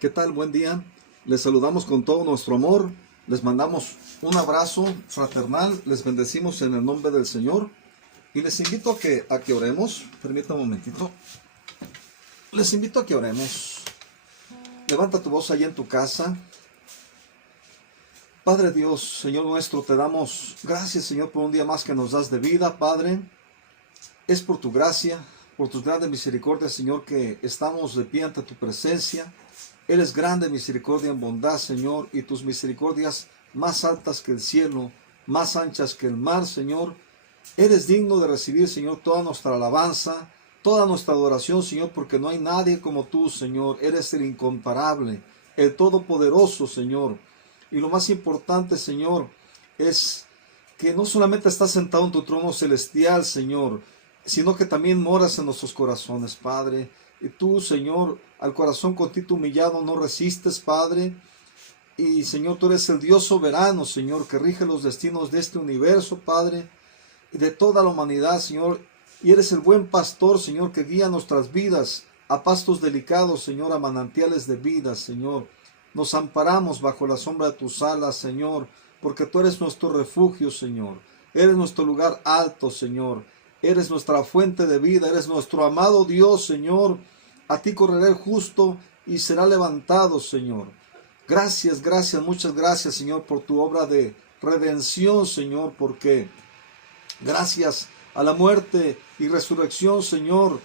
¿Qué tal? Buen día. Les saludamos con todo nuestro amor. Les mandamos un abrazo fraternal. Les bendecimos en el nombre del Señor. Y les invito a que oremos. Permítanme un momentito. Les invito a que oremos. Levanta tu voz allá en tu casa. Padre Dios, Señor nuestro, te damos gracias, Señor, por un día más que nos das de vida, Padre. Es por tu gracia, por tus grandes misericordias, Señor, que estamos de pie ante tu presencia. Eres grande misericordia en bondad, Señor, y tus misericordias más altas que el cielo, más anchas que el mar, Señor. Eres digno de recibir, Señor, toda nuestra alabanza, toda nuestra adoración, Señor, porque no hay nadie como tú, Señor. Eres el incomparable, el todopoderoso, Señor. Y lo más importante, Señor, es que no solamente estás sentado en tu trono celestial, Señor, sino que también moras en nuestros corazones, Padre. Y tú, Señor, al corazón contrito humillado no resistes, Padre. Y, Señor, tú eres el Dios soberano, Señor, que rige los destinos de este universo, Padre, y de toda la humanidad, Señor. Y eres el buen pastor, Señor, que guía nuestras vidas a pastos delicados, Señor, a manantiales de vida, Señor. Nos amparamos bajo la sombra de tus alas, Señor, porque tú eres nuestro refugio, Señor. Eres nuestro lugar alto, Señor. Eres nuestra fuente de vida, eres nuestro amado Dios, Señor. A ti correrá el justo y será levantado, Señor. Gracias, gracias, muchas gracias, Señor, por tu obra de redención, Señor, porque gracias a la muerte y resurrección, Señor,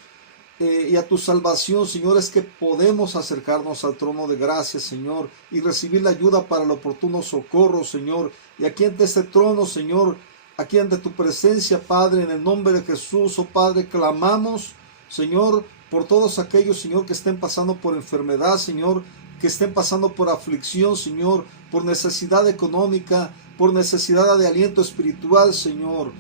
y a tu salvación, Señor, es que podemos acercarnos al trono de gracia, Señor, y recibir la ayuda para el oportuno socorro, Señor. Y aquí ante este trono, Señor, aquí ante tu presencia, Padre, en el nombre de Jesús, oh Padre, clamamos, Señor, por todos aquellos, Señor, que estén pasando por enfermedad, Señor, que estén pasando por aflicción, Señor, por necesidad económica, por necesidad de aliento espiritual, Señor.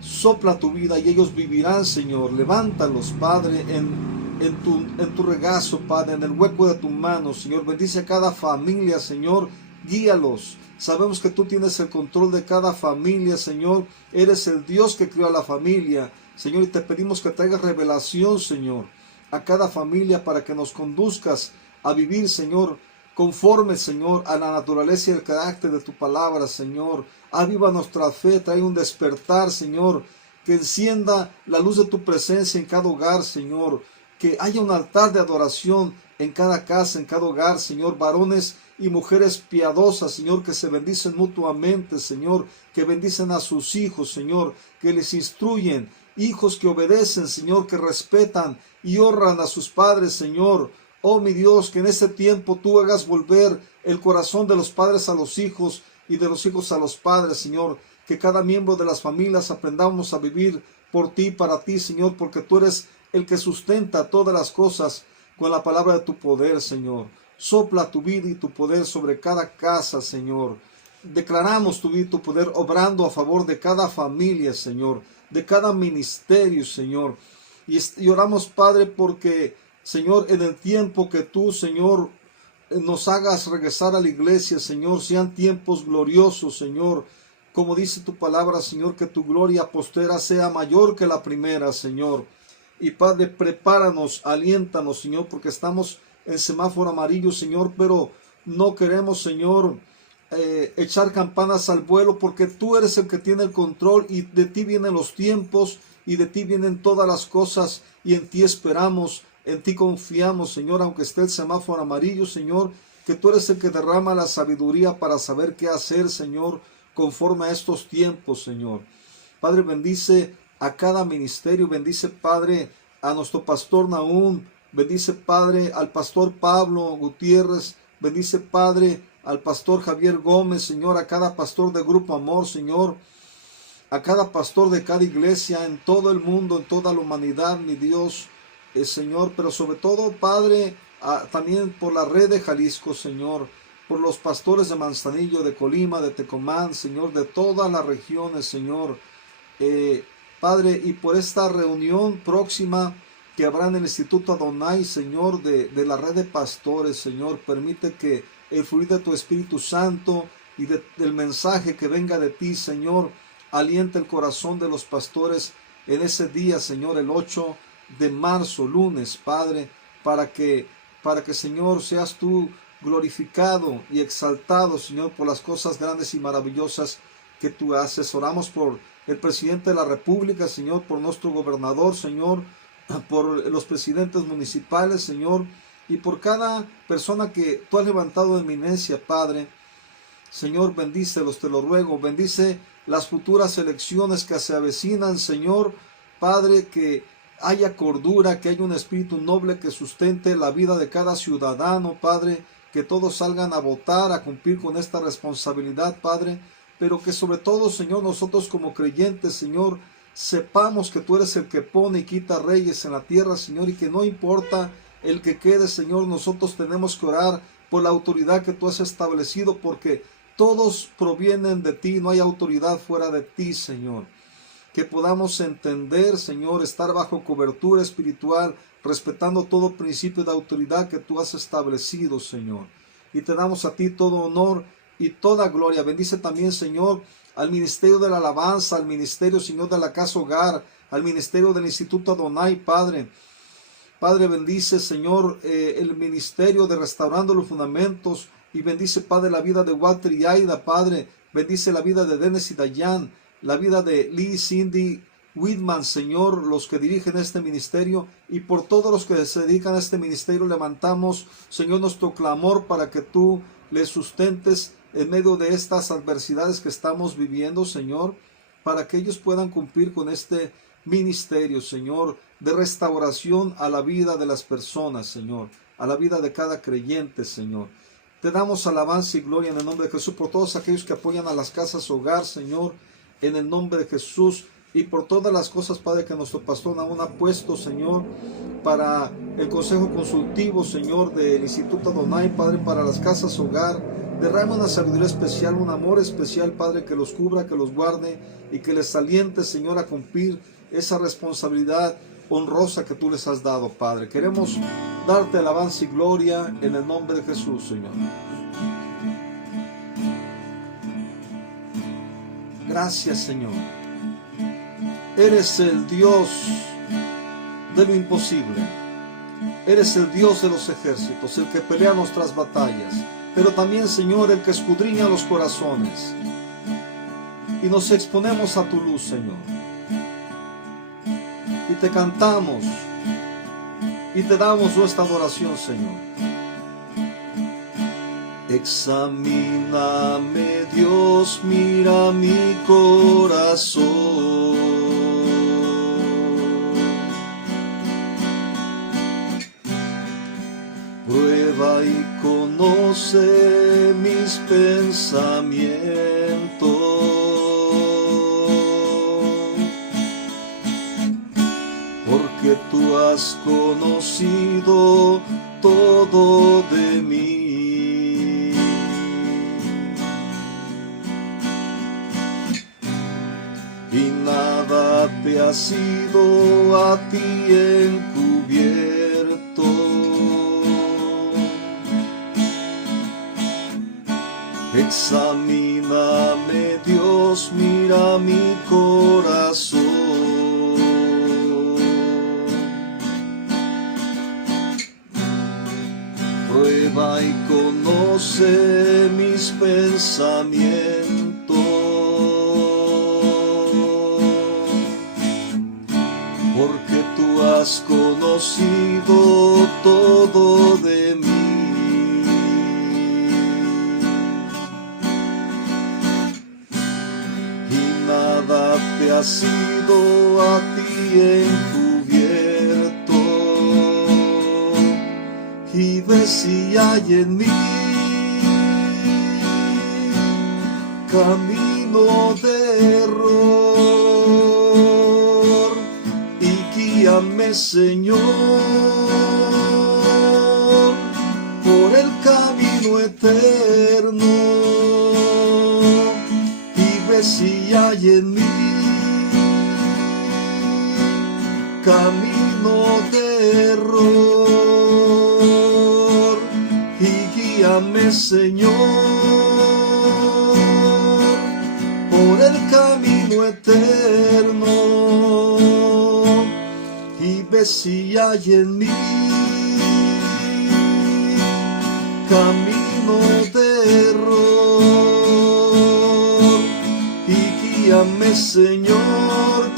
Sopla tu vida y ellos vivirán, Señor. Levántalos, Padre, en tu regazo, Padre, en el hueco de tu mano, Señor. Bendice a cada familia, Señor. Guíalos. Sabemos que tú tienes el control de cada familia, Señor. Eres el Dios que creó a la familia, Señor, y te pedimos que traigas revelación, Señor, a cada familia para que nos conduzcas a vivir, Señor, conforme, Señor, a la naturaleza y el carácter de tu palabra, Señor. Aviva nuestra fe, trae un despertar, Señor, que encienda la luz de tu presencia en cada hogar, Señor. Que haya un altar de adoración en cada casa, en cada hogar, Señor. Varones y mujeres piadosas, Señor, que se bendicen mutuamente, Señor. Que bendicen a sus hijos, Señor, que les instruyen. Hijos que obedecen, Señor, que respetan y honran a sus padres, Señor. Oh mi Dios, que en este tiempo tú hagas volver el corazón de los padres a los hijos y de los hijos a los padres, Señor. Que cada miembro de las familias aprendamos a vivir por ti, para ti, Señor, porque tú eres el que sustenta todas las cosas con la palabra de tu poder, Señor. Sopla tu vida y tu poder sobre cada casa, Señor. Declaramos tu vida y tu poder obrando a favor de cada familia, Señor, de cada ministerio, Señor. Y oramos, Padre, porque, Señor, en el tiempo que tú, Señor, nos hagas regresar a la iglesia, Señor, sean tiempos gloriosos, Señor. Como dice tu palabra, Señor, que tu gloria postera sea mayor que la primera, Señor. Y Padre, prepáranos, aliéntanos, Señor, porque estamos en semáforo amarillo, Señor, pero no queremos, Señor, echar campanas al vuelo, porque tú eres el que tiene el control y de ti vienen los tiempos y de ti vienen todas las cosas y en ti esperamos, en ti confiamos, Señor, aunque esté el semáforo amarillo, Señor, que tú eres el que derrama la sabiduría para saber qué hacer, Señor, conforme a estos tiempos, Señor. Padre, bendice a cada ministerio, bendice, Padre, a nuestro pastor Nahum, bendice, Padre, al pastor Pablo Gutiérrez, bendice, Padre, al pastor Javier Gómez, Señor, a cada pastor de Grupo Amor, Señor, a cada pastor de cada iglesia en todo el mundo, en toda la humanidad, mi Dios, Señor, pero sobre todo, Padre, también por la red de Jalisco, Señor, por los pastores de Manzanillo, de Colima, de Tecomán, Señor, de todas las regiones, Señor, Padre, y por esta reunión próxima que habrá en el Instituto Adonai, Señor, de la red de pastores, Señor, permite que el fluir de tu Espíritu Santo y del mensaje que venga de ti, Señor, aliente el corazón de los pastores en ese día, Señor, el 8 de marzo, lunes, Padre, para para que, Señor, seas tú glorificado y exaltado, Señor, por las cosas grandes y maravillosas que tú haces. Oramos por el presidente de la República, Señor, por nuestro gobernador, Señor, por los presidentes municipales, Señor, y por cada persona que tú has levantado de eminencia, Padre. Señor, bendícelos, te lo ruego. Bendice las futuras elecciones que se avecinan, Señor. Padre, que haya cordura, que haya un espíritu noble que sustente la vida de cada ciudadano, Padre. Que todos salgan a votar, a cumplir con esta responsabilidad, Padre. Pero que sobre todo, Señor, nosotros como creyentes, Señor, sepamos que tú eres el que pone y quita reyes en la tierra, Señor, y que no importa el que quede, Señor, nosotros tenemos que orar por la autoridad que tú has establecido, porque todos provienen de ti, no hay autoridad fuera de ti, Señor. Que podamos entender, Señor, estar bajo cobertura espiritual, respetando todo principio de autoridad que tú has establecido, Señor. Y te damos a ti todo honor y toda gloria. Bendice también, Señor, al ministerio de la alabanza, al ministerio, Señor, de la casa hogar, al ministerio del Instituto Adonai, Padre. Padre, bendice, Señor, el ministerio de Restaurando los Fundamentos, y bendice, Padre, la vida de Walter y Aida, Padre. Bendice la vida de Dennis y Dayan, la vida de Lee, Cindy, Whitman, Señor, los que dirigen este ministerio, y por todos los que se dedican a este ministerio levantamos, Señor, nuestro clamor para que tú les sustentes en medio de estas adversidades que estamos viviendo, Señor, para que ellos puedan cumplir con este ministerio, Señor, de restauración a la vida de las personas, Señor, a la vida de cada creyente, Señor. Te damos alabanza y gloria en el nombre de Jesús por todos aquellos que apoyan a las casas hogar, Señor, en el nombre de Jesús, y por todas las cosas, Padre, que nuestro pastor aún ha puesto, Señor, para el consejo consultivo, Señor, del Instituto Adonai, Padre, para las casas hogar. Derrama una sabiduría especial, un amor especial, Padre, que los cubra, que los guarde y que les aliente, Señor, a cumplir esa responsabilidad honrosa que tú les has dado, Padre. Queremos darte alabanza y gloria en el nombre de Jesús, Señor. Gracias, Señor. Eres el Dios de lo imposible. Eres el Dios de los ejércitos, el que pelea nuestras batallas, pero también, Señor, el que escudriña los corazones. Y nos exponemos a tu luz, Señor. Y te cantamos y te damos nuestra adoración, Señor. Examíname, Dios, mira mi corazón. Prueba y conoce mis pensamientos. Porque tú has conocido todo de mí. Y nada te ha sido a ti encubierto. Examíname, Dios, mira mi corazón. Prueba y conoce mis pensamientos. Porque tú has conocido todo de mí. Y nada te ha sido a ti encubierto. Y ves si hay en mí camino de error, y guíame, Señor, por el camino eterno. Y ves si hay en mí camino de error, y guíame, Señor, por el camino eterno. Y ve si hay en mí camino de error. Y guíame, Señor,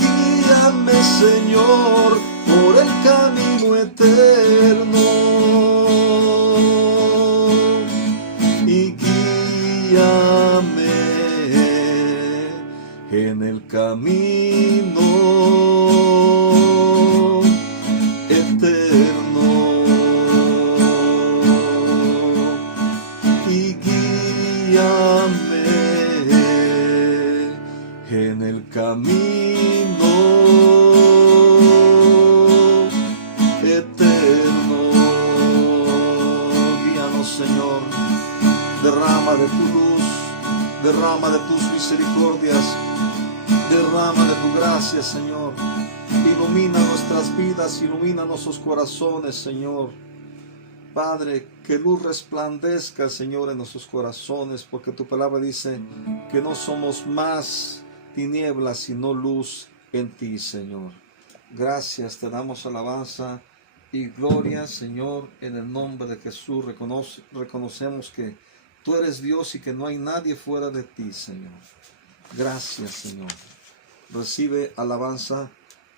por el camino eterno. Y guíame en el camino eterno. Y guíame en el camino eterno. Guíanos, Señor. Derrama de tu luz, derrama de tus misericordias, derrama de tu gracia, Señor. Ilumina nuestras vidas, ilumina nuestros corazones, Señor. Padre, que luz resplandezca, Señor, en nuestros corazones, porque tu palabra dice que no somos más tinieblas, sino luz en ti, Señor. Gracias, te damos alabanza y gloria, Señor, en el nombre de Jesús. Reconocemos que tú eres Dios y que no hay nadie fuera de ti, Señor. Gracias, Señor. Recibe alabanza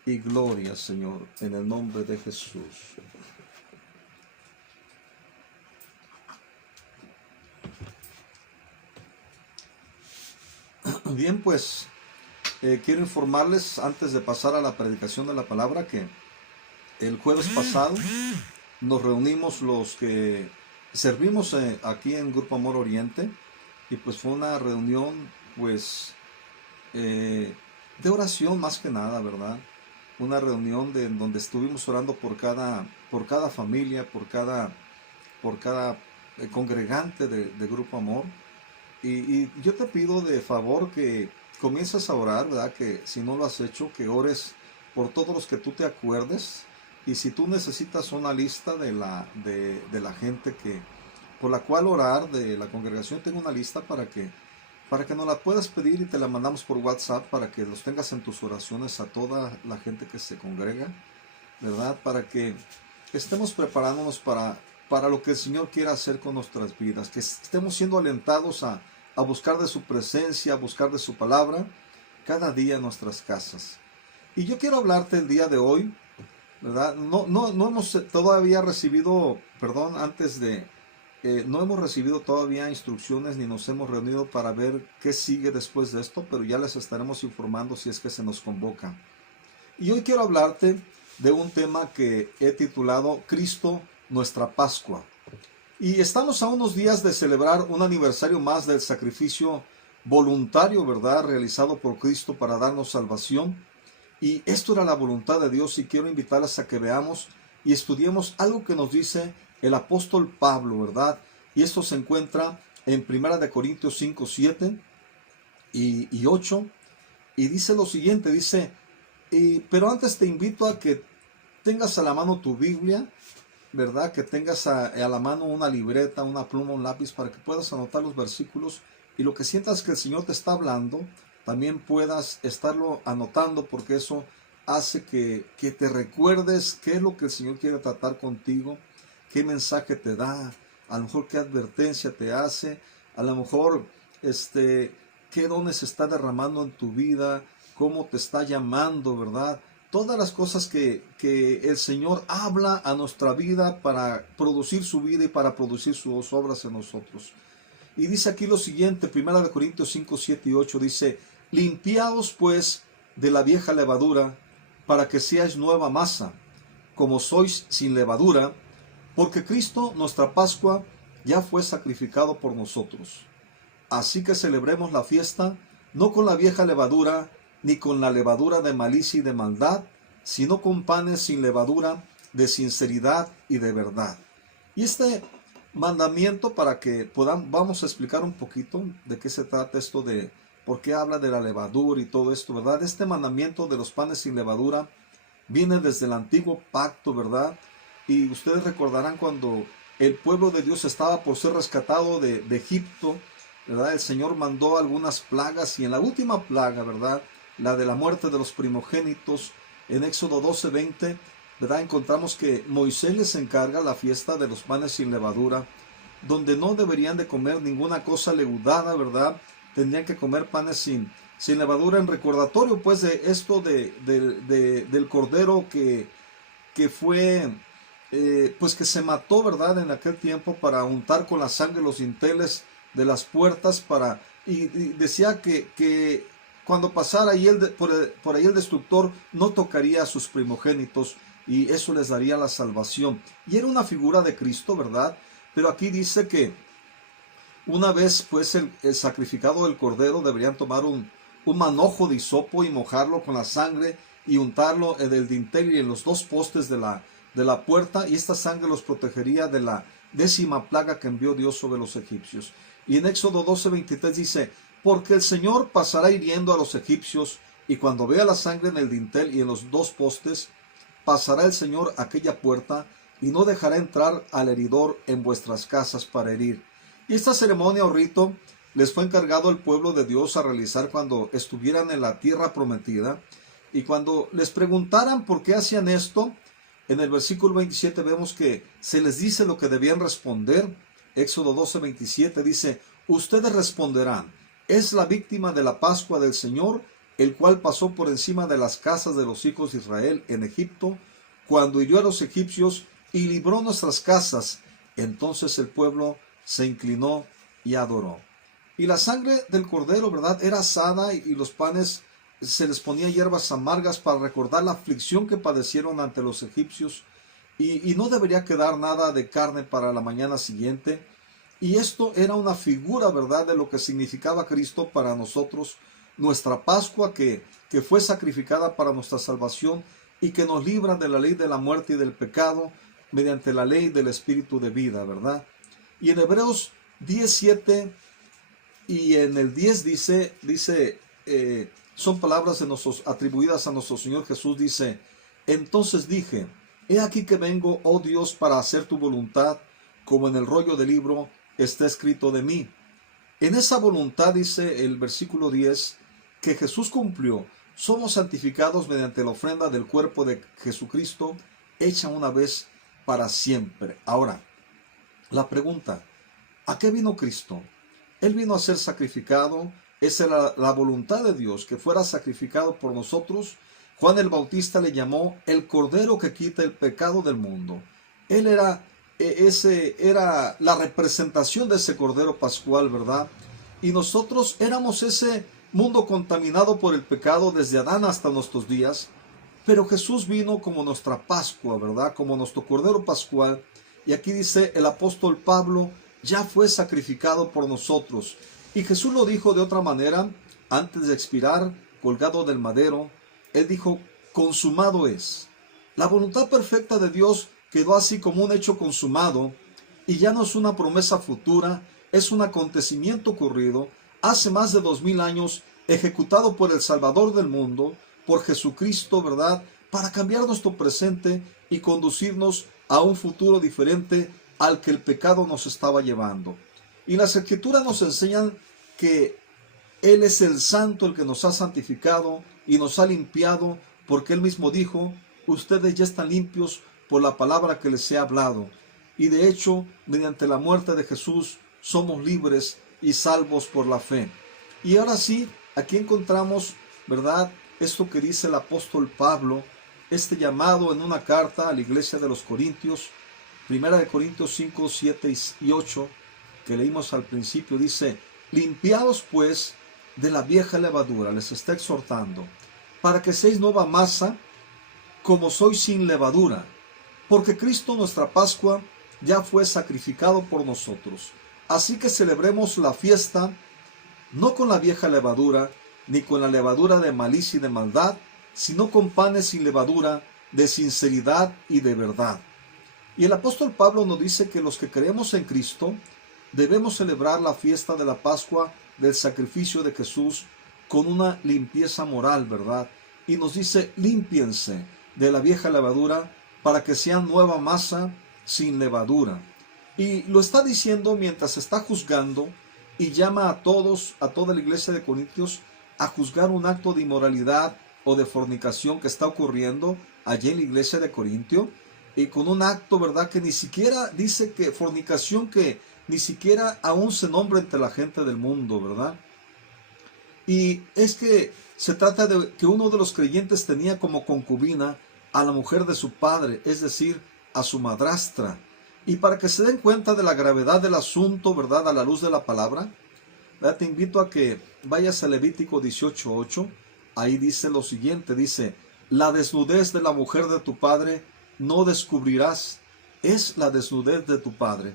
y gloria, Señor, en el nombre de Jesús. Bien, pues quiero informarles antes de pasar a la predicación de la palabra que el jueves pasado nos reunimos los que servimos aquí en Grupo Amor Oriente, y pues fue una reunión pues de oración más que nada, ¿verdad? Una reunión donde estuvimos orando por cada familia, por cada congregante de Grupo Amor. Y yo te pido de favor que comiences a orar, ¿verdad? Que si no lo has hecho, que ores por todos los que tú te acuerdes. Y si tú necesitas una lista de la gente por la cual orar, de la congregación, tengo una lista para que nos la puedas pedir y te la mandamos por WhatsApp para que los tengas en tus oraciones a toda la gente que se congrega, ¿verdad? Para que estemos preparándonos para lo que el Señor quiera hacer con nuestras vidas, que estemos siendo alentados a buscar de su presencia, a buscar de su palabra cada día en nuestras casas. Y yo quiero hablarte el día de hoy, ¿verdad? No hemos todavía recibido, no hemos recibido todavía instrucciones ni nos hemos reunido para ver qué sigue después de esto, pero ya les estaremos informando si es que se nos convoca. Y hoy quiero hablarte de un tema que he titulado Cristo, nuestra Pascua. Y estamos a unos días de celebrar un aniversario más del sacrificio voluntario, ¿verdad?, realizado por Cristo para darnos salvación. Y esto era la voluntad de Dios, y quiero invitarles a que veamos y estudiemos algo que nos dice el apóstol Pablo, ¿verdad? Y esto se encuentra en 1 Corintios 5, 7 y 8. Y dice lo siguiente, dice, pero antes te invito a que tengas a la mano tu Biblia, ¿verdad? Que tengas a la mano una libreta, una pluma, un lápiz, para que puedas anotar los versículos, y lo que sientas que el Señor te está hablando, también puedas estarlo anotando, porque eso hace que te recuerdes qué es lo que el Señor quiere tratar contigo, qué mensaje te da, a lo mejor qué advertencia te hace, a lo mejor qué dones está derramando en tu vida, cómo te está llamando, ¿verdad? Todas las cosas que el Señor habla a nuestra vida para producir su vida y para producir sus obras en nosotros. Y dice aquí lo siguiente, 1 Corintios 5, 7 y 8, dice, limpiaos pues de la vieja levadura, para que seáis nueva masa, como sois sin levadura, porque Cristo, nuestra Pascua, ya fue sacrificado por nosotros. Así que celebremos la fiesta, no con la vieja levadura, ni con la levadura de malicia y de maldad, sino con panes sin levadura, de sinceridad y de verdad. Y este mandamiento, para que vamos a explicar un poquito de qué se trata esto de por qué habla de la levadura y todo esto, ¿verdad? Este mandamiento de los panes sin levadura viene desde el antiguo pacto, ¿verdad? Y ustedes recordarán cuando el pueblo de Dios estaba por ser rescatado de Egipto, ¿verdad? El Señor mandó algunas plagas, y en la última plaga, ¿verdad?, la de la muerte de los primogénitos, en Éxodo 12:20, ¿verdad?, encontramos que Moisés les encarga la fiesta de los panes sin levadura, donde no deberían de comer ninguna cosa leudada, ¿verdad? Tendrían que comer panes sin levadura, en recordatorio pues de esto del cordero que fue, pues que se mató, ¿verdad? En aquel tiempo para untar con la sangre los dinteles de las puertas, y decía que cuando pasara ahí por ahí el destructor no tocaría a sus primogénitos, y eso les daría la salvación. Y era una figura de Cristo, ¿verdad? Pero aquí dice que una vez pues el sacrificado del cordero, deberían tomar un manojo de hisopo y mojarlo con la sangre y untarlo en el dintel y en los dos postes de la puerta, y esta sangre los protegería de la 10ª plaga que envió Dios sobre los egipcios. Y en Éxodo 12:23 dice: porque el Señor pasará hiriendo a los egipcios, y cuando vea la sangre en el dintel y en los dos postes, pasará el Señor aquella puerta, y no dejará entrar al heridor en vuestras casas para herir. Y esta ceremonia o rito les fue encargado el pueblo de Dios a realizar cuando estuvieran en la tierra prometida. Y cuando les preguntaran por qué hacían esto, en el versículo 27 vemos que se les dice lo que debían responder. Éxodo 12:27 dice: ustedes responderán: es la víctima de la Pascua del Señor, el cual pasó por encima de las casas de los hijos de Israel en Egipto, cuando hirió a los egipcios y libró nuestras casas. Entonces el pueblo se inclinó y adoró. Y la sangre del cordero, ¿verdad?, era asada, y los panes se les ponía hierbas amargas para recordar la aflicción que padecieron ante los egipcios, y no debería quedar nada de carne para la mañana siguiente. Y esto era una figura, ¿verdad?, de lo que significaba Cristo para nosotros, nuestra Pascua que fue sacrificada para nuestra salvación y que nos libra de la ley de la muerte y del pecado mediante la ley del Espíritu de vida, ¿verdad? Y en Hebreos 10:7 y en el 10 dice son palabras atribuidas a nuestro Señor Jesús. Dice: entonces dije: he aquí que vengo, oh Dios, para hacer tu voluntad, como en el rollo del libro está escrito de mí. En esa voluntad, dice el versículo 10, que Jesús cumplió, somos santificados mediante la ofrenda del cuerpo de Jesucristo, hecha una vez para siempre. Ahora, la pregunta: ¿a qué vino Cristo? Él vino a ser sacrificado. Esa era la voluntad de Dios, que fuera sacrificado por nosotros. Juan el Bautista le llamó el Cordero que quita el pecado del mundo. Él era la representación de ese Cordero Pascual, ¿verdad? Y nosotros éramos ese mundo contaminado por el pecado desde Adán hasta nuestros días. Pero Jesús vino como nuestra Pascua, ¿verdad? Como nuestro Cordero Pascual. Y aquí dice el apóstol Pablo: ya fue sacrificado por nosotros. Y Jesús lo dijo de otra manera, antes de expirar, colgado del madero. Él dijo: consumado es. La voluntad perfecta de Dios quedó así como un hecho consumado, y ya no es una promesa futura, es un acontecimiento ocurrido hace más de 2000 años, ejecutado por el Salvador del mundo, por Jesucristo, ¿verdad?, para cambiar nuestro presente y conducirnos a un futuro diferente al que el pecado nos estaba llevando. Y las Escrituras nos enseñan que Él es el Santo, el que nos ha santificado y nos ha limpiado, porque Él mismo dijo: ustedes ya están limpios por la palabra que les he hablado. Y de hecho, mediante la muerte de Jesús, somos libres y salvos por la fe. Y ahora sí, aquí encontramos, ¿verdad?, esto que dice el apóstol Pablo, este llamado en una carta a la iglesia de los Corintios, 1 Corintios 5, 7 y 8, que leímos al principio. Dice: limpiados pues de la vieja levadura, les está exhortando, para que seáis nueva masa, como sois sin levadura, porque Cristo nuestra Pascua ya fue sacrificado por nosotros. Así que celebremos la fiesta, no con la vieja levadura, ni con la levadura de malicia y de maldad, sino con panes sin levadura, de sinceridad y de verdad. Y el apóstol Pablo nos dice que los que creemos en Cristo debemos celebrar la fiesta de la Pascua del sacrificio de Jesús con una limpieza moral, ¿verdad? Y nos dice: límpiense de la vieja levadura para que sean nueva masa sin levadura. Y lo está diciendo mientras está juzgando, y llama a todos, a toda la iglesia de Corintios, a juzgar un acto de inmoralidad o de fornicación que está ocurriendo allí en la iglesia de Corintio, y con un acto, ¿verdad?, que ni siquiera dice que fornicación que ni siquiera aún se nombra entre la gente del mundo, ¿verdad? Y es que se trata de que uno de los creyentes tenía como concubina a la mujer de su padre, es decir, a su madrastra. Y para que se den cuenta de la gravedad del asunto, ¿verdad?, a la luz de la palabra, ¿verdad?, te invito a que vayas a Levítico 18:8. Ahí dice lo siguiente, dice: la desnudez de la mujer de tu padre no descubrirás, es la desnudez de tu padre.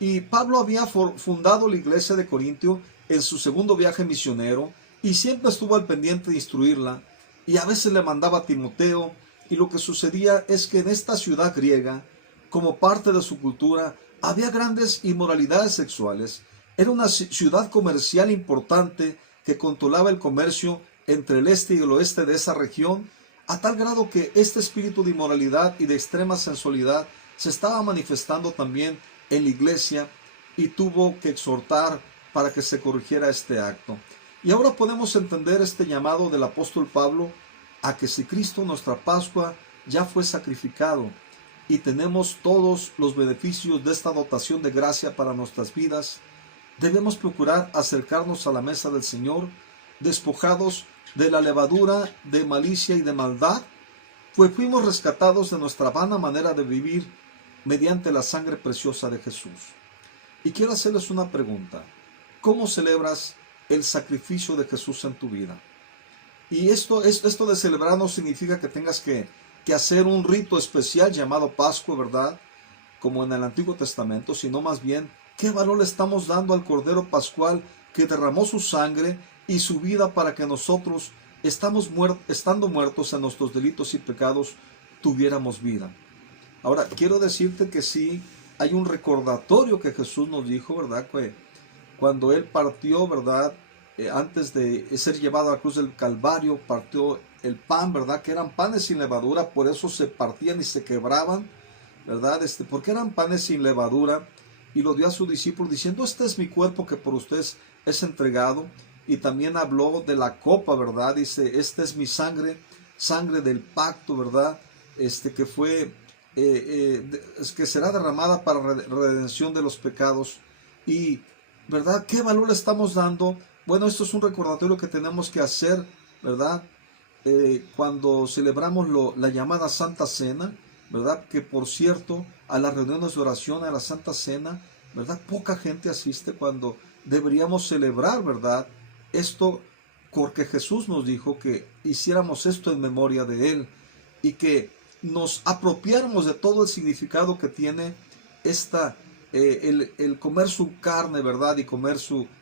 Y Pablo había fundado la iglesia de Corintio en su segundo viaje misionero y siempre estuvo al pendiente de instruirla, y a veces le mandaba a Timoteo, y lo que sucedía es que en esta ciudad griega, como parte de su cultura, había grandes inmoralidades sexuales. Era una ciudad comercial importante que controlaba el comercio entre el este y el oeste de esa región, a tal grado que este espíritu de inmoralidad y de extrema sensualidad se estaba manifestando también en la iglesia, y tuvo que exhortar para que se corrigiera este acto. Y ahora podemos entender este llamado del apóstol Pablo a que si Cristo, nuestra Pascua, ya fue sacrificado y tenemos todos los beneficios de esta dotación de gracia para nuestras vidas, debemos procurar acercarnos a la mesa del Señor despojados de la levadura de malicia y de maldad, pues fuimos rescatados de nuestra vana manera de vivir mediante la sangre preciosa de Jesús. Y quiero hacerles una pregunta: ¿cómo celebras el sacrificio de Jesús en tu vida? Y esto de celebrar no significa que tengas que hacer un rito especial llamado Pascua, ¿verdad?, como en el Antiguo Testamento, sino más bien, ¿qué valor le estamos dando al Cordero Pascual que derramó su sangre y su vida para que nosotros, estando muertos en nuestros delitos y pecados, tuviéramos vida? Ahora, quiero decirte que sí, hay un recordatorio que Jesús nos dijo, ¿verdad?, que cuando Él partió, ¿verdad?, antes de ser llevado a la cruz del Calvario, partió el pan, ¿verdad?, que eran panes sin levadura, por eso se partían y se quebraban, ¿verdad?, porque eran panes sin levadura, y lo dio a sus discípulos diciendo: este es mi cuerpo que por ustedes es entregado. Y también habló de la copa, ¿verdad?, dice: esta es mi sangre, sangre del pacto, ¿verdad?, que fue, que será derramada para redención de los pecados. Y, ¿verdad?, ¿qué valor le estamos dando? Bueno, esto es un recordatorio que tenemos que hacer, ¿verdad?, cuando celebramos la llamada Santa Cena, ¿verdad?, que por cierto, a las reuniones de oración, a la Santa Cena, ¿verdad?, poca gente asiste, cuando deberíamos celebrar, ¿verdad?, esto, porque Jesús nos dijo que hiciéramos esto en memoria de Él, y que nos apropiáramos de todo el significado que tiene el comer su carne, ¿verdad?,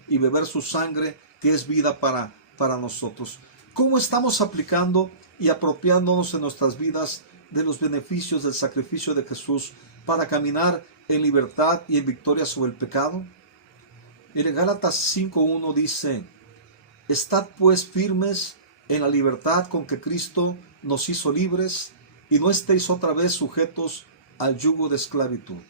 y beber su sangre, que es vida para nosotros. ¿Cómo estamos aplicando y apropiándonos en nuestras vidas de los beneficios del sacrificio de Jesús para caminar en libertad y en victoria sobre el pecado? En Gálatas 5:1 dice: estad pues firmes en la libertad con que Cristo nos hizo libres, y no estéis otra vez sujetos al yugo de esclavitud.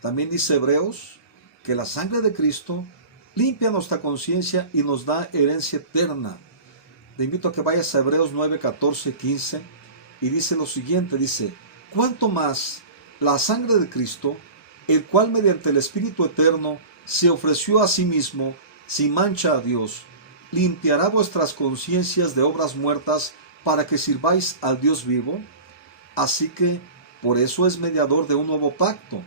También dice Hebreos que la sangre de Cristo limpia nuestra conciencia y nos da herencia eterna. Te invito a que vayas a Hebreos 9, 14, 15, y dice lo siguiente, dice: cuánto más la sangre de Cristo, el cual mediante el Espíritu Eterno se ofreció a sí mismo sin mancha a Dios, limpiará vuestras conciencias de obras muertas para que sirváis al Dios vivo. Así que por eso es mediador de un nuevo pacto,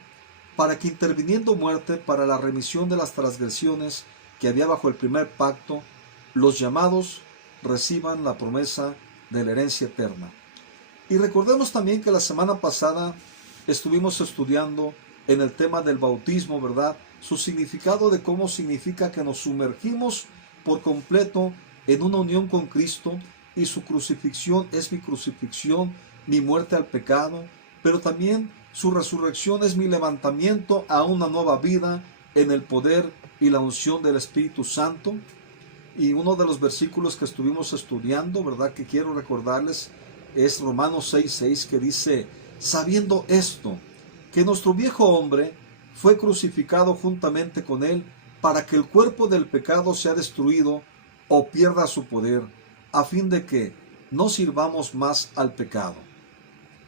para que interviniendo muerte para la remisión de las transgresiones que había bajo el primer pacto, los llamados reciban la promesa de la herencia eterna. Y recordemos también que la semana pasada estuvimos estudiando en el tema del bautismo, ¿verdad?, su significado, de cómo significa que nos sumergimos por completo en una unión con Cristo, y su crucifixión es mi crucifixión, mi muerte al pecado, pero también su resurrección es mi levantamiento a una nueva vida en el poder y la unción del Espíritu Santo. Y uno de los versículos que estuvimos estudiando, ¿verdad?, que quiero recordarles, es Romanos 6:6, que dice: sabiendo esto, que nuestro viejo hombre fue crucificado juntamente con él, para que el cuerpo del pecado sea destruido o pierda su poder, a fin de que no sirvamos más al pecado.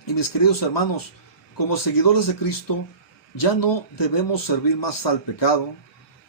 Y mis queridos hermanos, como seguidores de Cristo, ya no debemos servir más al pecado,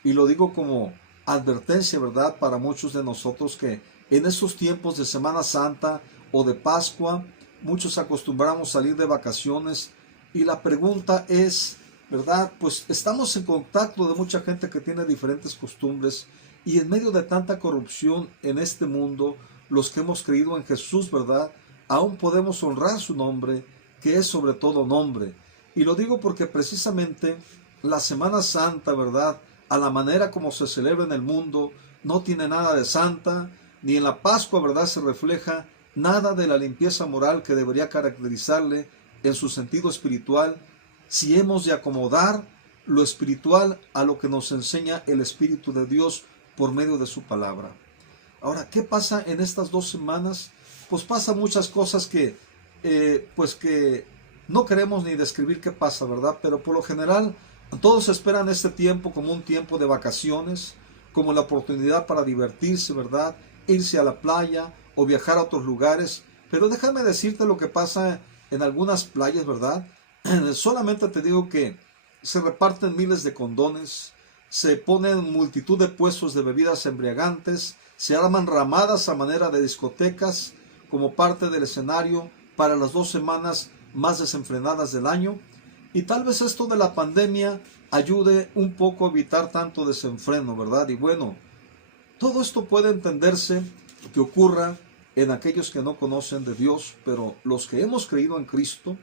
y lo digo como advertencia, ¿verdad?, para muchos de nosotros que en esos tiempos de Semana Santa o de Pascua, muchos acostumbramos salir de vacaciones, y la pregunta es, ¿verdad?, pues estamos en contacto de mucha gente que tiene diferentes costumbres, y en medio de tanta corrupción en este mundo, los que hemos creído en Jesús, ¿verdad?, aún podemos honrar su nombre, que es sobre todo nombre. Y lo digo porque precisamente la Semana Santa, ¿verdad?, a la manera como se celebra en el mundo, no tiene nada de santa, ni en la Pascua, ¿verdad?, se refleja nada de la limpieza moral que debería caracterizarle en su sentido espiritual, si hemos de acomodar lo espiritual a lo que nos enseña el Espíritu de Dios por medio de su palabra. Ahora, ¿qué pasa en estas 2 semanas? Pues pasan muchas cosas que no queremos ni describir qué pasa, ¿verdad? Pero por lo general, todos esperan este tiempo como un tiempo de vacaciones, como la oportunidad para divertirse, ¿verdad?, irse a la playa o viajar a otros lugares. Pero déjame decirte lo que pasa en algunas playas, ¿verdad? Solamente te digo que se reparten miles de condones, se ponen multitud de puestos de bebidas embriagantes, se arman ramadas a manera de discotecas como parte del escenario para las 2 semanas más desenfrenadas del año. Y tal vez esto de la pandemia ayude un poco a evitar tanto desenfreno, ¿verdad? Y bueno, todo esto puede entenderse que ocurra en aquellos que no conocen de Dios, pero los que hemos creído en Cristo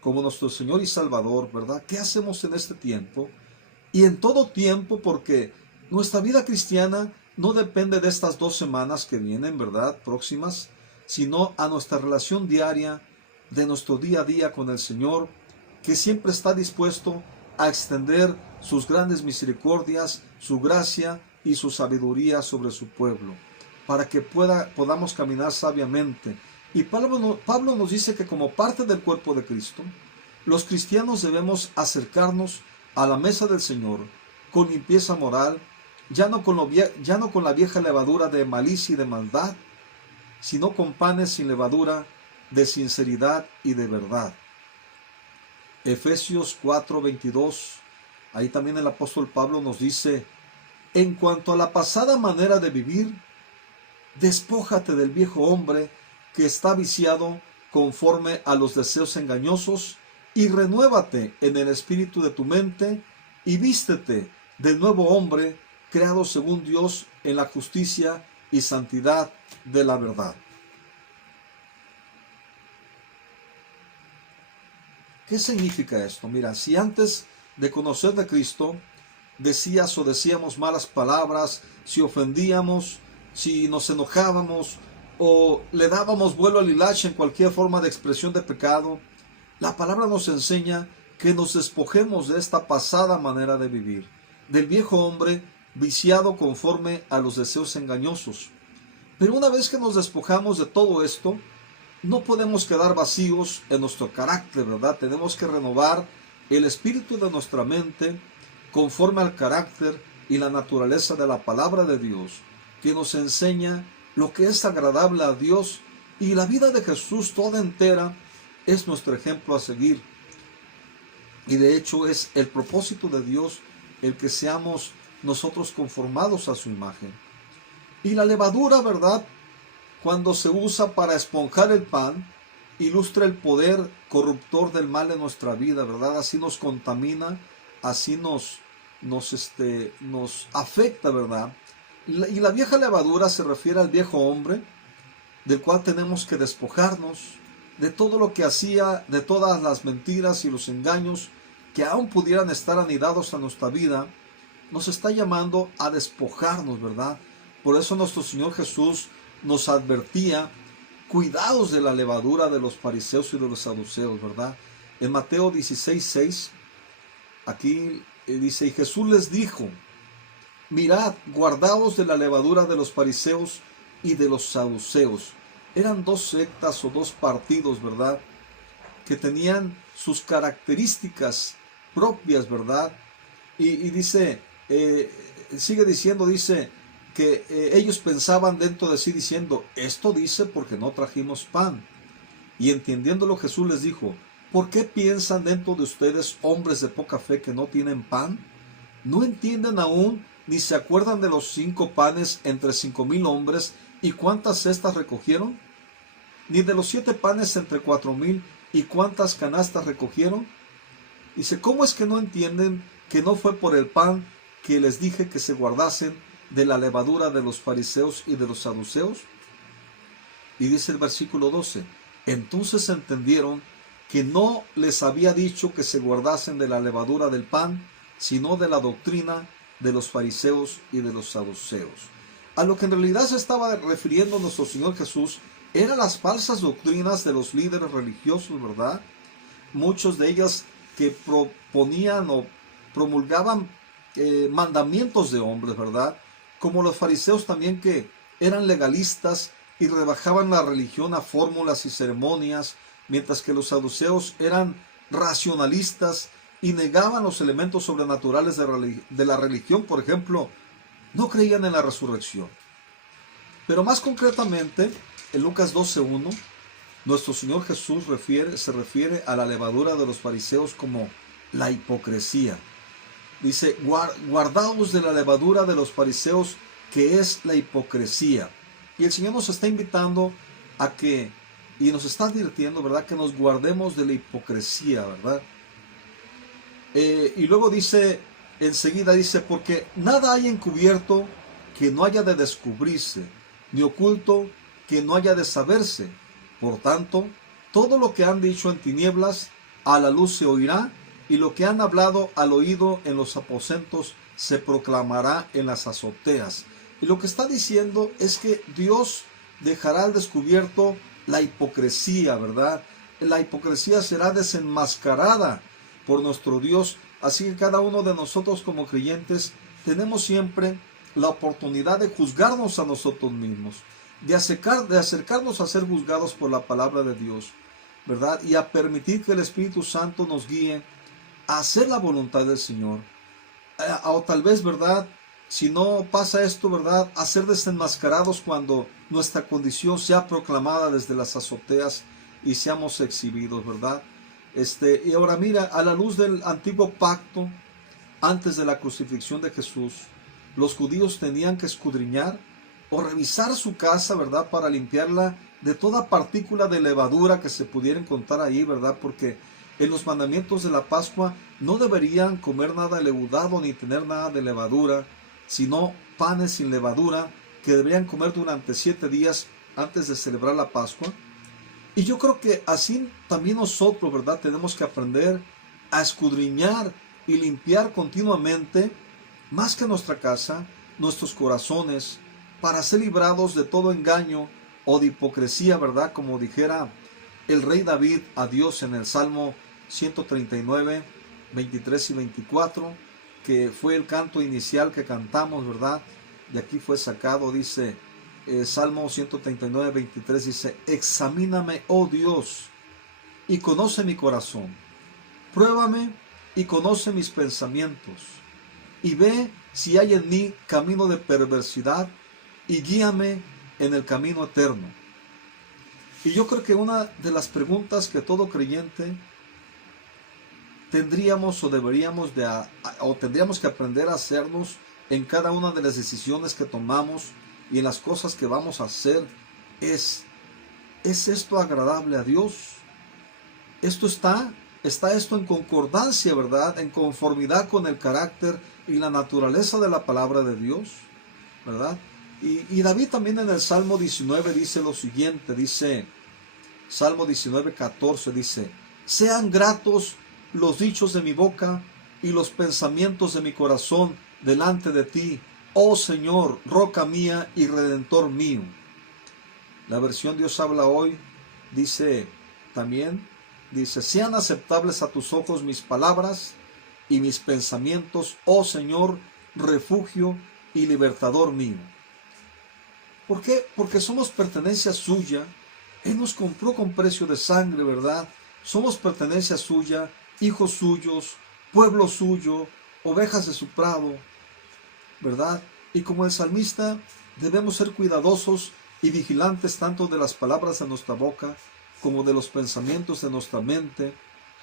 como nuestro Señor y Salvador, ¿verdad?, ¿qué hacemos en este tiempo? Y en todo tiempo, porque nuestra vida cristiana no depende de estas 2 semanas que vienen, ¿verdad?, próximas, sino a nuestra relación diaria, de nuestro día a día con el Señor, que siempre está dispuesto a extender sus grandes misericordias, su gracia y su sabiduría sobre su pueblo, para que podamos caminar sabiamente. Y Pablo nos dice que como parte del cuerpo de Cristo, los cristianos debemos acercarnos a la mesa del Señor con limpieza moral, ya no con la vieja levadura de malicia y de maldad, sino con panes sin levadura, de sinceridad y de verdad. Efesios 4:22, ahí también el apóstol Pablo nos dice, en cuanto a la pasada manera de vivir, despójate del viejo hombre que está viciado conforme a los deseos engañosos, y renuévate en el espíritu de tu mente, y vístete del nuevo hombre, creado según Dios en la justicia y santidad de la verdad. ¿Qué significa esto? Mira, si antes de conocer de Cristo decías o decíamos malas palabras, si ofendíamos, si nos enojábamos o le dábamos vuelo al hilacho en cualquier forma de expresión de pecado, la palabra nos enseña que nos despojemos de esta pasada manera de vivir, del viejo hombre viciado conforme a los deseos engañosos. Pero una vez que nos despojamos de todo esto, no podemos quedar vacíos en nuestro carácter, ¿verdad? Tenemos que renovar el espíritu de nuestra mente conforme al carácter y la naturaleza de la palabra de Dios, que nos enseña lo que es agradable a Dios, y la vida de Jesús toda entera es nuestro ejemplo a seguir. Y de hecho es el propósito de Dios el que seamos nosotros conformados a su imagen. Y la levadura, ¿verdad?, cuando se usa para esponjar el pan, ilustra el poder corruptor del mal en nuestra vida, ¿verdad? Así nos contamina, así nos afecta, ¿verdad? Y la vieja levadura se refiere al viejo hombre, del cual tenemos que despojarnos de todo lo que hacía, de todas las mentiras y los engaños que aún pudieran estar anidados a nuestra vida. Nos está llamando a despojarnos, ¿verdad? Por eso nuestro Señor Jesús nos advertía, cuidados de la levadura de los fariseos y de los saduceos, ¿verdad? En Mateo 16:6, aquí dice, y Jesús les dijo, mirad, guardaos de la levadura de los fariseos y de los saduceos. Eran 2 sectas o 2 partidos, ¿verdad?, que tenían sus características propias, ¿verdad? Y dice, sigue diciendo, dice, que ellos pensaban dentro de sí diciendo, esto dice porque no trajimos pan. Y entendiéndolo Jesús les dijo, ¿Por qué piensan dentro de ustedes, hombres de poca fe, que no tienen pan? ¿No entienden aún, ni se acuerdan de los 5 panes entre 5,000 hombres, y cuántas cestas recogieron? ¿Ni de los 7 panes entre 4,000, y cuántas canastas recogieron? Dice, ¿cómo es que no entienden que no fue por el pan que les dije que se guardasen de la levadura de los fariseos y de los saduceos? Y dice el versículo 12, entonces entendieron que no les había dicho que se guardasen de la levadura del pan, sino de la doctrina de los fariseos y de los saduceos. A lo que en realidad se estaba refiriendo nuestro Señor Jesús eran las falsas doctrinas de los líderes religiosos, ¿verdad? Muchos de ellas que proponían o promulgaban mandamientos de hombres, ¿verdad? Como los fariseos también, que eran legalistas y rebajaban la religión a fórmulas y ceremonias, mientras que los saduceos eran racionalistas y negaban los elementos sobrenaturales de la religión. Por ejemplo, no creían en la resurrección. Pero más concretamente, en Lucas 12:1, nuestro Señor Jesús se refiere a la levadura de los fariseos como la hipocresía. Dice, guardaos de la levadura de los fariseos, que es la hipocresía. Y el Señor nos está invitando a que, y nos está advirtiendo, ¿verdad?, que nos guardemos de la hipocresía, ¿verdad? Y luego dice, enseguida dice, porque nada hay encubierto que no haya de descubrirse, ni oculto que no haya de saberse. Por tanto, todo lo que han dicho en tinieblas, a la luz se oirá, y lo que han hablado al oído en los aposentos se proclamará en las azoteas. Y lo que está diciendo es que Dios dejará al descubierto la hipocresía, ¿verdad? La hipocresía será desenmascarada por nuestro Dios. Así que cada uno de nosotros como creyentes tenemos siempre la oportunidad de juzgarnos a nosotros mismos, de acercarnos a ser juzgados por la palabra de Dios, ¿verdad? Y a permitir que el Espíritu Santo nos guíe a hacer la voluntad del Señor. O tal vez, ¿verdad?, si no pasa esto, ¿verdad?, a ser desenmascarados cuando nuestra condición sea proclamada desde las azoteas y seamos exhibidos, ¿verdad? Y ahora mira, a la luz del antiguo pacto, antes de la crucifixión de Jesús, los judíos tenían que escudriñar o revisar su casa, ¿verdad?, para limpiarla de toda partícula de levadura que se pudiera encontrar ahí, ¿verdad? Porque en los mandamientos de la Pascua no deberían comer nada leudado ni tener nada de levadura, sino panes sin levadura que deberían comer durante 7 días antes de celebrar la Pascua. Y yo creo que así también nosotros, ¿verdad?, tenemos que aprender a escudriñar y limpiar continuamente, más que nuestra casa, nuestros corazones, para ser librados de todo engaño o de hipocresía, ¿verdad? Como dijera el rey David a Dios en el Salmo 139, 23 y 24, que fue el canto inicial que cantamos, ¿verdad? De aquí fue sacado, dice, Salmo 139, 23, dice, examíname, oh Dios, y conoce mi corazón, pruébame y conoce mis pensamientos, y ve si hay en mí camino de perversidad, y guíame en el camino eterno. Y yo creo que una de las preguntas que todo creyente tendríamos o deberíamos o tendríamos que aprender a hacernos en cada una de las decisiones que tomamos y en las cosas que vamos a hacer ¿es esto agradable a Dios? ¿Está esto en concordancia, ¿verdad?, en conformidad con el carácter y la naturaleza de la palabra de Dios, ¿verdad? Y David también en el Salmo 19 dice lo siguiente, dice, Salmo 19, 14, dice, sean gratos los dichos de mi boca y los pensamientos de mi corazón delante de ti, oh Señor, roca mía y redentor mío. La versión Dios habla hoy dice también, dice, sean aceptables a tus ojos mis palabras y mis pensamientos, oh Señor, refugio y libertador mío. ¿Por qué? Porque somos pertenencia suya. Él nos compró con precio de sangre, ¿verdad? Somos pertenencia suya, hijos suyos, pueblo suyo, ovejas de su prado, ¿verdad? Y como el salmista, debemos ser cuidadosos y vigilantes tanto de las palabras de nuestra boca como de los pensamientos de nuestra mente,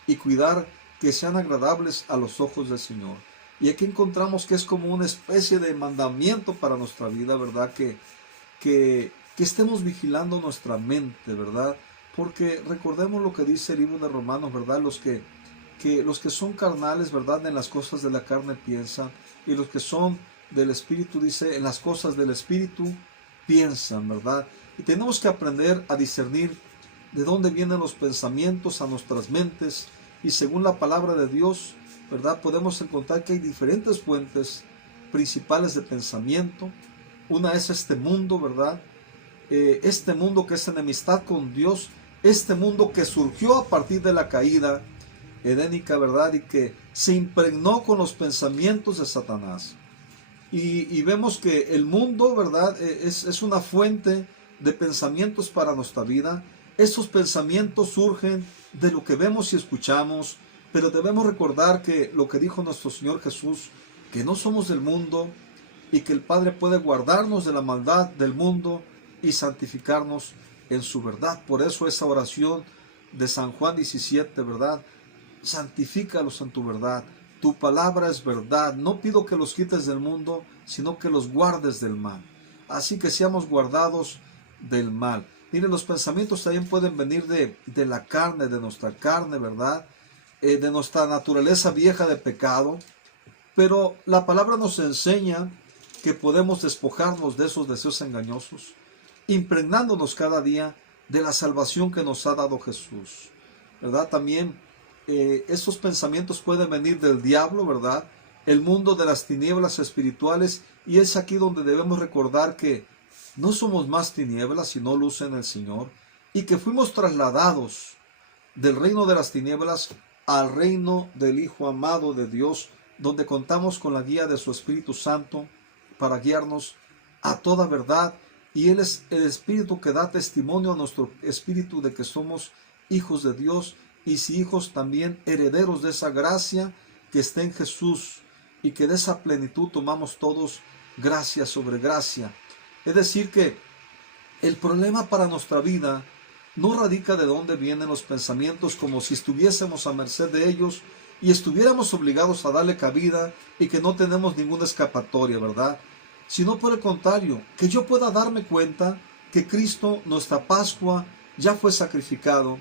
y cuidar que sean agradables a los ojos del Señor. Y aquí encontramos que es como una especie de mandamiento para nuestra vida, ¿verdad? Que estemos vigilando nuestra mente, ¿verdad? Porque recordemos lo que dice el libro de Romanos, ¿verdad? Los que son carnales, ¿verdad? En las cosas de la carne piensan, y los que son del Espíritu, dice, en las cosas del Espíritu piensan, ¿verdad? Y tenemos que aprender a discernir de dónde vienen los pensamientos a nuestras mentes, y según la palabra de Dios, ¿verdad? Podemos encontrar que hay diferentes fuentes principales de pensamiento. Una es este mundo, ¿verdad? Este mundo que es enemistad con Dios, este mundo que surgió a partir de la caída edénica, ¿verdad? Y que se impregnó con los pensamientos de Satanás. Y vemos que el mundo, ¿verdad? Es una fuente de pensamientos para nuestra vida. Estos pensamientos surgen de lo que vemos y escuchamos, pero debemos recordar que lo que dijo nuestro Señor Jesús, que no somos del mundo y que el Padre puede guardarnos de la maldad del mundo y santificarnos en su verdad. Por eso esa oración de San Juan 17, ¿verdad? Santifícalos en tu verdad. Tu palabra es verdad. No pido que los quites del mundo, sino que los guardes del mal. Así que seamos guardados del mal. Miren, los pensamientos también pueden venir de la carne, de nuestra carne, ¿verdad? De nuestra naturaleza vieja de pecado. Pero la palabra nos enseña que podemos despojarnos de esos deseos engañosos, impregnándonos cada día de la salvación que nos ha dado Jesús, ¿verdad? También esos pensamientos pueden venir del diablo, ¿verdad? El mundo de las tinieblas espirituales, y es aquí donde debemos recordar que no somos más tinieblas, sino luz en el Señor, y que fuimos trasladados del reino de las tinieblas al reino del Hijo amado de Dios, donde contamos con la guía de su Espíritu Santo para guiarnos a toda verdad, y Él es el Espíritu que da testimonio a nuestro espíritu de que somos hijos de Dios, y si hijos también herederos de esa gracia que está en Jesús, y que de esa plenitud tomamos todos gracia sobre gracia. Es decir que el problema para nuestra vida no radica de dónde vienen los pensamientos, como si estuviésemos a merced de ellos y estuviéramos obligados a darle cabida y que no tenemos ninguna escapatoria, ¿verdad? Sino por el contrario, que yo pueda darme cuenta que Cristo, nuestra Pascua, ya fue sacrificado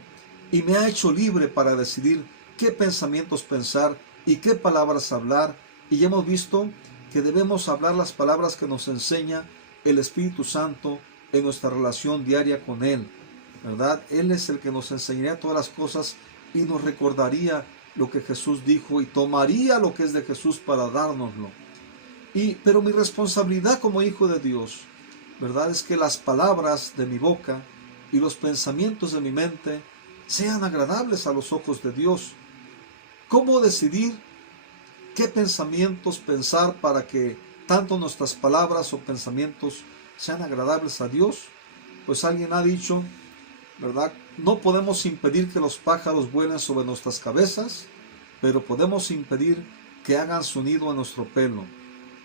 y me ha hecho libre para decidir qué pensamientos pensar y qué palabras hablar. Y ya hemos visto que debemos hablar las palabras que nos enseña el Espíritu Santo en nuestra relación diaria con Él, ¿verdad? Él es el que nos enseñaría todas las cosas y nos recordaría lo que Jesús dijo y tomaría lo que es de Jesús para dárnoslo. Pero mi responsabilidad como hijo de Dios, ¿verdad? Es que las palabras de mi boca y los pensamientos de mi mente sean agradables a los ojos de Dios. ¿Cómo decidir qué pensamientos pensar para que tanto nuestras palabras o pensamientos sean agradables a Dios? Pues alguien ha dicho, ¿verdad? No podemos impedir que los pájaros vuelen sobre nuestras cabezas, pero podemos impedir que hagan su nido en nuestro pelo.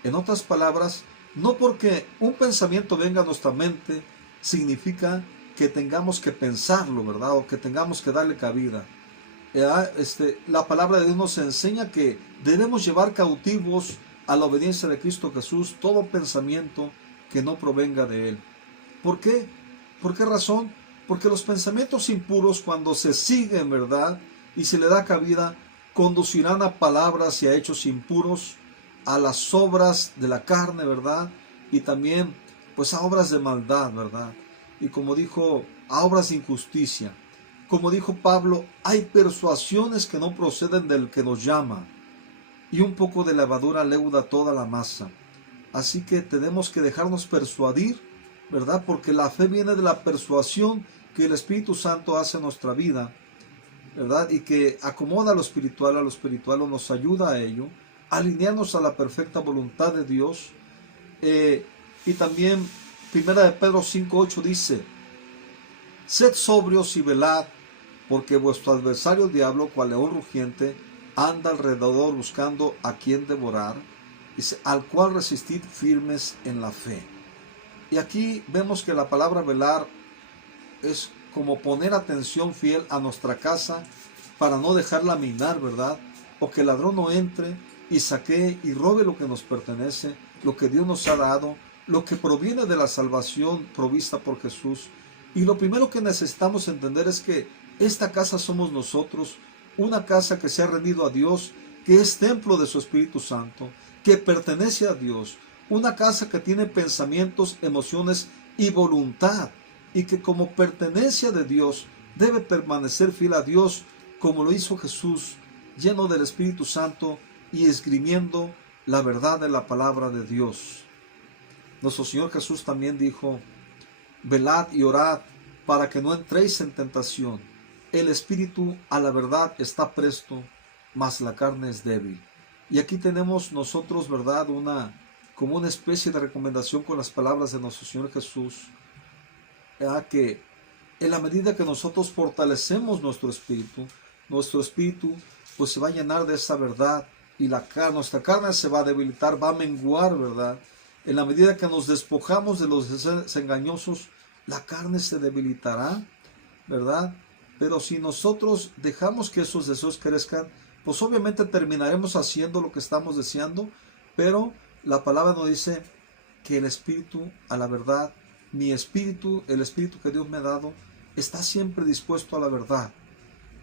En otras palabras, no porque un pensamiento venga a nuestra mente significa que tengamos que pensarlo, ¿verdad? O que tengamos que darle cabida. La palabra de Dios nos enseña que debemos llevar cautivos a la obediencia de Cristo Jesús todo pensamiento que no provenga de Él. ¿Por qué? ¿Por qué razón? Porque los pensamientos impuros, cuando se siguen, ¿verdad? Y se le da cabida, conducirán a palabras y a hechos impuros, a las obras de la carne, ¿verdad? Y también, pues, a obras de maldad, ¿verdad? Y como dijo, a obras de injusticia. Como dijo Pablo, hay persuasiones que no proceden del que nos llama, y un poco de levadura leuda toda la masa. Así que tenemos que dejarnos persuadir, ¿verdad? Porque la fe viene de la persuasión que el Espíritu Santo hace en nuestra vida, ¿verdad? Y que acomoda a lo espiritual o nos ayuda a ello, alinearnos a la perfecta voluntad de Dios. Y también, 1 de Pedro 5:8 dice, sed sobrios y velad, porque vuestro adversario el diablo, cual león rugiente, anda alrededor buscando a quien devorar, dice, al cual resistid firmes en la fe. Y aquí vemos que la palabra velar es como poner atención fiel a nuestra casa para no dejarla minar, ¿verdad? O que el ladrón no entre y saquee y robe lo que nos pertenece, lo que Dios nos ha dado, lo que proviene de la salvación provista por Jesús. Y lo primero que necesitamos entender es que esta casa somos nosotros, una casa que se ha rendido a Dios, que es templo de su Espíritu Santo, que pertenece a Dios, una casa que tiene pensamientos, emociones y voluntad, y que como pertenencia de Dios, debe permanecer fiel a Dios, como lo hizo Jesús, lleno del Espíritu Santo y esgrimiendo la verdad de la palabra de Dios. Nuestro Señor Jesús también dijo: velad y orad para que no entréis en tentación. El espíritu a la verdad está presto, mas la carne es débil. Y aquí tenemos nosotros, ¿verdad?, como una especie de recomendación con las palabras de nuestro Señor Jesús, que en la medida que nosotros fortalecemos nuestro espíritu pues se va a llenar de esa verdad, y nuestra carne se va a debilitar, va a menguar, ¿verdad? En la medida que nos despojamos de los deseos engañosos, la carne se debilitará, ¿verdad? Pero si nosotros dejamos que esos deseos crezcan, pues obviamente terminaremos haciendo lo que estamos deseando, pero la palabra nos dice que el espíritu, a la verdad, mi espíritu, el espíritu que Dios me ha dado, está siempre dispuesto a la verdad.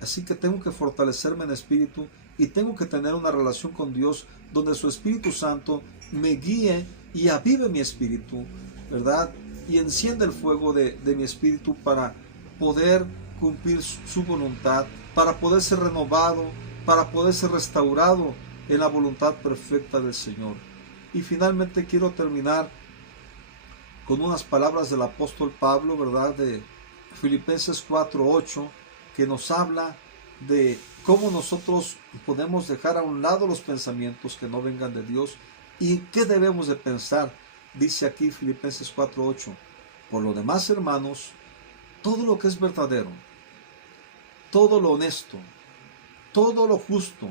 Así que tengo que fortalecerme en espíritu y tengo que tener una relación con Dios donde su Espíritu Santo me guíe y avive mi espíritu, ¿verdad? Y enciende el fuego de mi espíritu para poder cumplir su voluntad, para poder ser renovado, para poder ser restaurado en la voluntad perfecta del Señor. Y finalmente quiero terminar con unas palabras del apóstol Pablo, ¿verdad? De Filipenses 4:8, que nos habla de cómo nosotros podemos dejar a un lado los pensamientos que no vengan de Dios y qué debemos de pensar. Dice aquí Filipenses 4:8: por lo demás, hermanos, todo lo que es verdadero, todo lo honesto, todo lo justo,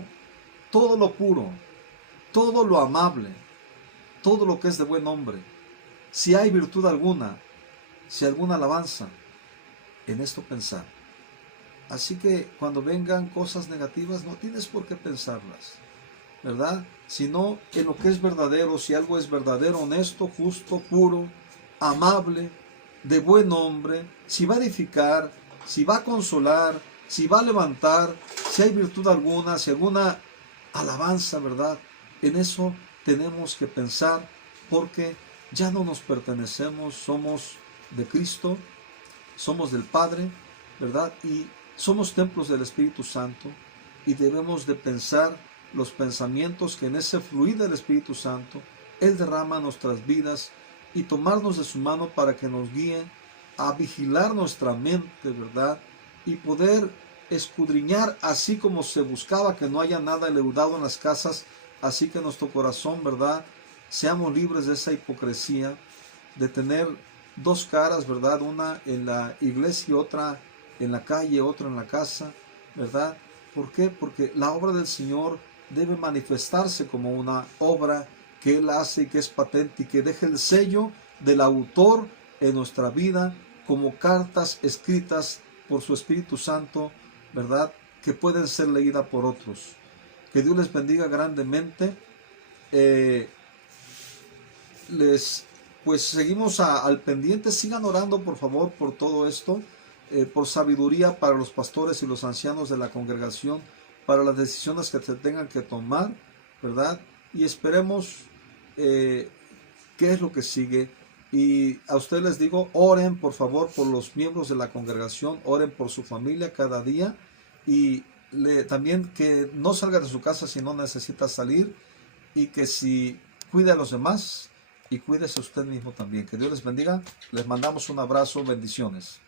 todo lo puro, todo lo amable, todo lo que es de buen nombre, si hay virtud alguna, si alguna alabanza, en esto pensar. Así que cuando vengan cosas negativas, no tienes por qué pensarlas, ¿verdad? Sino en lo que es verdadero, si algo es verdadero, honesto, justo, puro, amable, de buen nombre, si va a edificar, si va a consolar, si va a levantar, si hay virtud alguna, si alguna alabanza, ¿verdad? En eso tenemos que pensar, porque ya no nos pertenecemos, somos de Cristo, somos del Padre, ¿verdad? Y somos templos del Espíritu Santo, y debemos de pensar los pensamientos que en ese fluir del Espíritu Santo Él derrama en nuestras vidas, y tomarnos de su mano para que nos guíe a vigilar nuestra mente, ¿verdad? Y poder escudriñar, así como se buscaba que no haya nada leudado en las casas, así que nuestro corazón, ¿verdad?, seamos libres de esa hipocresía, de tener dos caras, ¿verdad? Una en la iglesia y otra en la calle, otra en la casa, ¿verdad? ¿Por qué? Porque la obra del Señor debe manifestarse como una obra que Él hace y que es patente y que deje el sello del autor en nuestra vida, como cartas escritas por su Espíritu Santo, ¿verdad?, que pueden ser leídas por otros. Que Dios les bendiga grandemente. Pues seguimos al pendiente. Sigan orando, por favor, por todo esto, por sabiduría para los pastores y los ancianos de la congregación, para las decisiones que se tengan que tomar, ¿verdad? Y esperemos qué es lo que sigue. Y a ustedes les digo, oren por favor por los miembros de la congregación, oren por su familia cada día, y también que no salga de su casa si no necesita salir, y que si cuide a los demás y cuídese usted mismo también. Que Dios les bendiga. Les mandamos un abrazo, bendiciones.